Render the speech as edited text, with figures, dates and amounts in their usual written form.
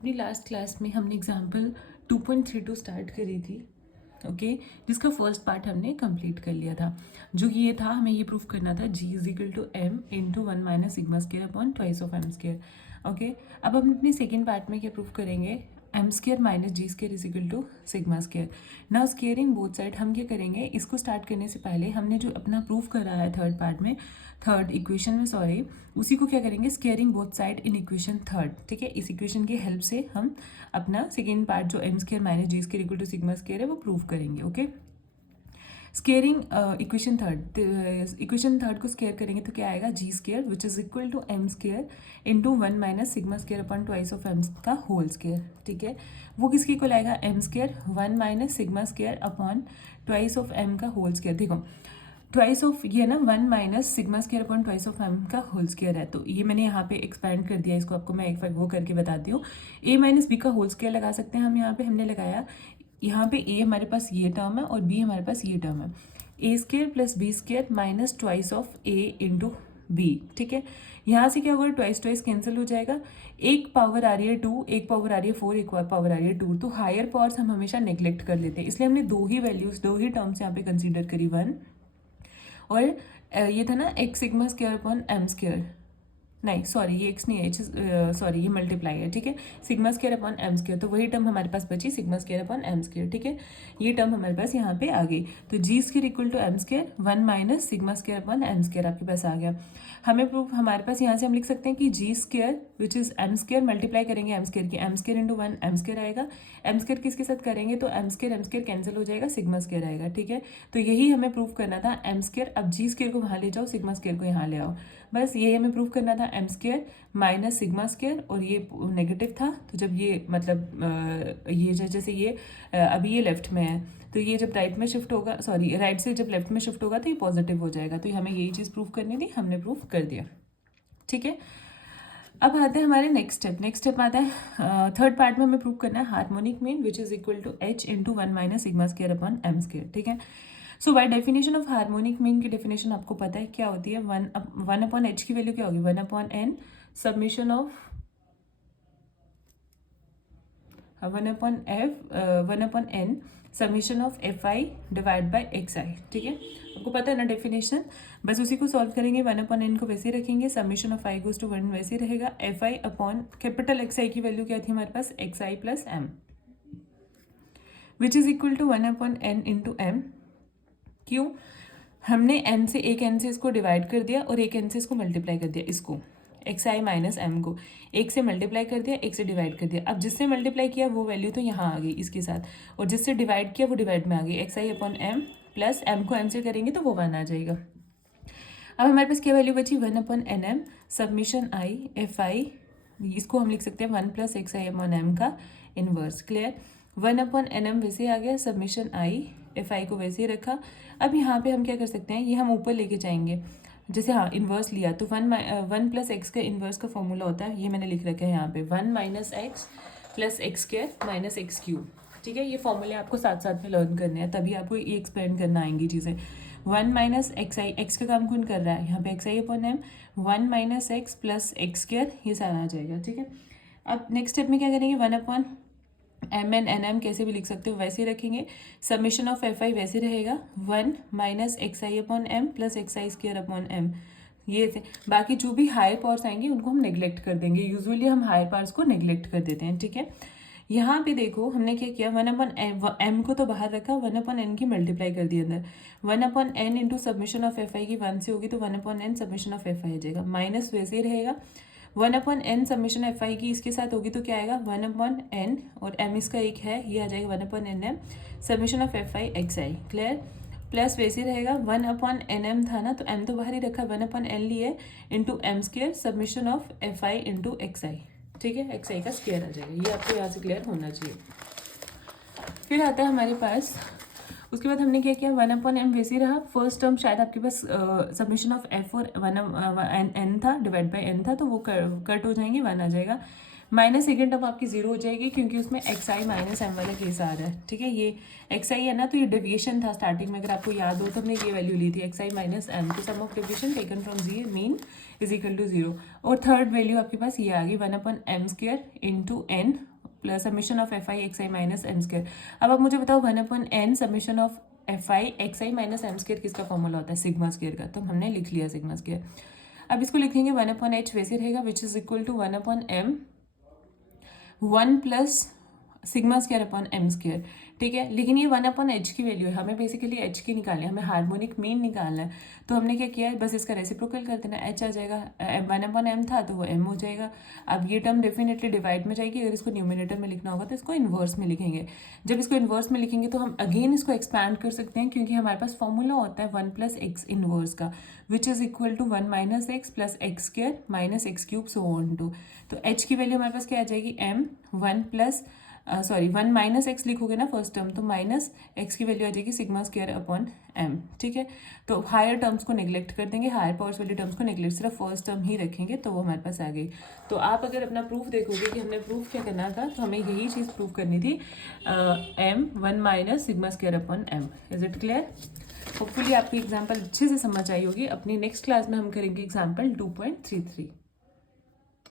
अपनी last class में हमने एग्जाम्पल 2.32 स्टार्ट करी थी, ओके जिसका फर्स्ट पार्ट हमने कंप्लीट कर लिया था। जो ये था, हमें ये प्रूफ करना था g is equal to m into 1 minus sigma square upon twice of m square. Okay, अब हम अपने सेकेंड पार्ट में क्या प्रूफ करेंगे, m square minus ji square is equal to sigma square. Now squaring both side हम क्या करेंगे, इसको स्टार्ट करने से पहले हमने जो अपना प्रूफ करा है थर्ड पार्ट में, थर्ड इक्वेशन में सॉरी, उसी को क्या करेंगे, squaring both side in equation third. ठीक है, इस इक्वेशन की हेल्प से हम अपना सेकेंड पार्ट जो m square minus ji square equal to sigma square है वो प्रूव करेंगे। ओके, स्केयरिंग इक्वेशन थर्ड को स्केयर करेंगे तो क्या आएगा, G square which is equal to m square into 1 minus sigma square upon twice of m का whole square. ठीक है, वो किसके इक्वल आएगा, m square 1 minus sigma square upon twice of m का होल स्केयर। देखो ट्वाइस ऑफ ये ना 1 minus sigma square upon twice of m का होल स्केयर है, तो ये मैंने यहाँ पे एक्सपेंड कर दिया, इसको आपको मैं एक बार वो करके बताती हूँ। a माइनस बी का होल स्केयर लगा सकते हैं हम, यहाँ पे हमने लगाया, यहाँ पे a हमारे पास ये टर्म है और b हमारे पास ये टर्म है, A square plus B square minus twice of a into B. ठीक है, यहाँ से क्या होगा, ट्वाइस ट्वाइस कैंसिल हो जाएगा, एक पावर आ रही है 2, एक पावर आ रही है 4, एक पावर आ रही है 2, तो हायर पावर्स हम हमेशा नेग्लेक्ट कर लेते हैं, इसलिए हमने दो ही वैल्यूज, दो ही टर्म्स यहाँ पे कंसीडर करी, 1 और ये था ना x sigma square upon m square, नहीं सॉरी ये x नहीं है, सॉरी ये मल्टीप्लाई है। ठीक है, sigma square upon m square, तो वही टर्म हमारे पास बची, sigma square upon m square. ठीक है, ये टर्म हमारे पास यहाँ पे आ गई, तो g square equal to m square 1 minus sigma square upon m square आपके पास आ गया। हमें प्रूफ, हमारे पास यहाँ से हम लिख सकते हैं कि g square which is m square multiply करेंगे m स्केयर की, m square into 1 m square आएगा, m स्केयर किसके साथ करेंगे तो m स्केयर कैंसिल हो जाएगा, सिग्मा स्केयर आएगा। ठीक है, तो यही हमें प्रूफ करना था, m स्केयर, अब g स्केयर को वहाँ ले जाओ, सिग्मा स्केयर को यहाँ ले आओ, बस यही हमें प्रूफ करना था, m square minus sigma square, और ये नेगेटिव था, तो जब ये मतलब ये जैसे ये अभी ये लेफ्ट में है, तो ये जब राइट में शिफ्ट होगा, सॉरी राइट से जब लेफ्ट में शिफ्ट होगा तो ये पॉजिटिव हो जाएगा, तो हमें यही चीज़ प्रूफ करनी थी, हमने प्रूफ कर दिया। ठीक है, अब आते हैं हमारे नेक्स्ट स्टेप। नेक्स्ट स्टेप आता है थर्ड पार्ट में हमें प्रूव करना है harmonic mean which is equal to h into 1 minus sigma square upon m square. ठीक है, so by definition of harmonic mean की डेफिनेशन आपको पता है क्या होती है, 1 अपॉन h की वैल्यू क्या होगी, 1 upon n submission of 1 upon n summation of fi divide by xi। ठीक है, आपको पता है ना डेफिनेशन, बस उसी को सॉल्व करेंगे, 1 अपॉन n को वैसे ही रखेंगे, summation of i goes to 1 वैसे ही रहेगा, fi अपॉन कैपिटल xi की वैल्यू क्या थी हमारे पास, xi plus m which is equal to 1 upon n into m। क्यों, हमने n से एक n से इसको डिवाइड कर दिया और एक n से इसको मल्टीप्लाई कर दिया, इसको xi माइनस m को एक से मल्टीप्लाई कर दिया, एक से डिवाइड कर दिया, अब जिससे मल्टीप्लाई किया वो वैल्यू तो यहाँ आ गई इसके साथ, और जिससे डिवाइड किया वो डिवाइड में आ गई, xi upon m plus m को m से करेंगे तो वो 1 आ जाएगा। अब हमारे पास क्या वैल्यू बची, 1 upon nm submission i fi, इसको हम लिख सकते हैं 1 प्लस xi अपॉन m का इनवर्स। क्लियर, 1 अपॉन nm वैसे आ गया, सबमिशन i fi को वैसे ही रखा। अब यहाँ पे हम क्या कर सकते हैं, ये हम ऊपर लेके जाएंगे, जैसे हाँ इन्वर्स लिया तो 1 प्लस एक्स का इन्वर्स का फॉर्मूला होता है, ये मैंने लिख रखा है यहाँ पे, 1 minus X plus X square minus X cube. ठीक है, ये फॉर्मूले आपको साथ साथ में लर्न करने हैं, तभी आपको ये एक्सप्लेन करना आएंगी चीज़ें। 1 माइनस एक्स आई, एक्स का काम कौन कर रहा है, यहाँ पे X I upon M, 1 minus X plus X square, ये सारा आ जाएगा। ठीक है, अब नेक्स्ट स्टेप में क्या करेंगे, 1 upon M N N M कैसे भी लिख सकते हो वैसे ही रखेंगे, सबमिशन ऑफ एफ आई वैसे रहेगा, 1 minus x I upon M plus x I square upon M, ये थे। बाकी जो भी हायर पावर्स आएंगे उनको हम नेग्लेक्ट कर देंगे, यूजुअली हम हायर पावर्स को नेग्लेक्ट कर देते हैं। ठीक है, यहाँ पे देखो हमने क्या किया, 1 अपॉन एम को तो बाहर रखा, 1 अपॉन एन की मल्टीप्लाई कर दी अंदर, 1 upon N into summation of F I की 1 से होगी तो 1 upon N summation of F I आ जाएगा, माइनस वैसे ही रहेगा, 1 upon N summation F I की इसके साथ होगी तो क्या आएगा, 1 अपॉन एन और एम इसका एक है, ये आ जाएगा 1 upon N M summation of F I X I. Clear, plus वैसे ही रहेगा, 1 अपॉन एन एम था ना तो एम तो बाहर ही रखा, 1 अपॉन एन लिए into M square summation of F I into X I. ठीक है, एक्स आई का स्केयर आ जाएगा, ये आपको यहाँ से क्लियर होना चाहिए। फिर आता है हमारे पास, उसके बाद हमने क्या किया, 1 अपॉन एम वैसे ही रहा, फर्स्ट टर्म शायद आपके पास सबमिशन ऑफ एफ और 1 एन था डिवाइड बाई एन था, तो वो कट हो जाएंगे, 1 आ जाएगा, माइनस सेकेंड टर्म आपकी 0 हो जाएगी क्योंकि उसमें एक्स आई माइनस एम वाला केस आ रहा है। ठीक है, ये एक्स आई है ना, तो ये डेविएशन था स्टार्टिंग में, अगर आपको याद हो तो हमने ये वैल्यू ली थी एक्स आई माइनस एम, तो sum of deviation taken from G mean is equal to 0, और थर्ड वैल्यू आपके पास ये आ गई, 1 upon M square into N plus summation of F I X I minus M square. अब आप मुझे बताओ 1/n summation of F I X I minus M square किसका फॉर्मूला होता है? सिग्मा स्क्वायर का। तो हमने लिख लिया सिग्मा स्क्वायर। अब इसको लिखेंगे 1/h वैसे रहेगा which is equal to 1/m 1 plus sigma square upon M square. ठीक है, लेकिन ये 1/h की वैल्यू है, हमें बेसिकली h की निकालनी है, हमें हार्मोनिक मीन निकालना है। तो हमने क्या किया है, बस इसका रेसिप्रोकल कर देना, h आ जाएगा, 1/m था तो वो m हो जाएगा। अब ये टर्म डेफिनेटली डिवाइड में जाएगी, अगर इसको न्यूमिनेटर में लिखना होगा तो इसको इन्वर्स में लिखेंगे। जब इसको इन्वर्स में लिखेंगे तो हम अगेन इसको एक्सपैंड कर सकते हैं, क्योंकि हमारे पास फॉर्मूला होता है 1 प्लस एक्स इनवर्स का, which is equal to 1 minus X plus X square minus X cube so on to. तो h की वैल्यू हमारे पास क्या आ जाएगी, m 1 प्लस 1 माइनस एक्स लिखोगे ना फर्स्ट टर्म, तो माइनस एक्स की वैल्यू आ जाएगी सिग्मा स्क्वायर अपॉन एम। ठीक है, तो हायर टर्म्स को नेग्लेक्ट कर देंगे, हायर पावर्स वाली टर्म्स को नेग्लेक्ट, सिर्फ फर्स्ट टर्म ही रखेंगे, तो वो हमारे पास आ गई। तो आप अगर अपना प्रूफ देखोगे कि हमने प्रूफ क्या करना था, तो हमें यही चीज़ प्रूफ करनी थी, m 1 minus sigma square upon M. Is it clear? Hopefully आपकी एग्जाम्पल अच्छे से समझ आई होगी। अपनी नेक्स्ट क्लास में हम करेंगे एग्जाम्पल 2.33।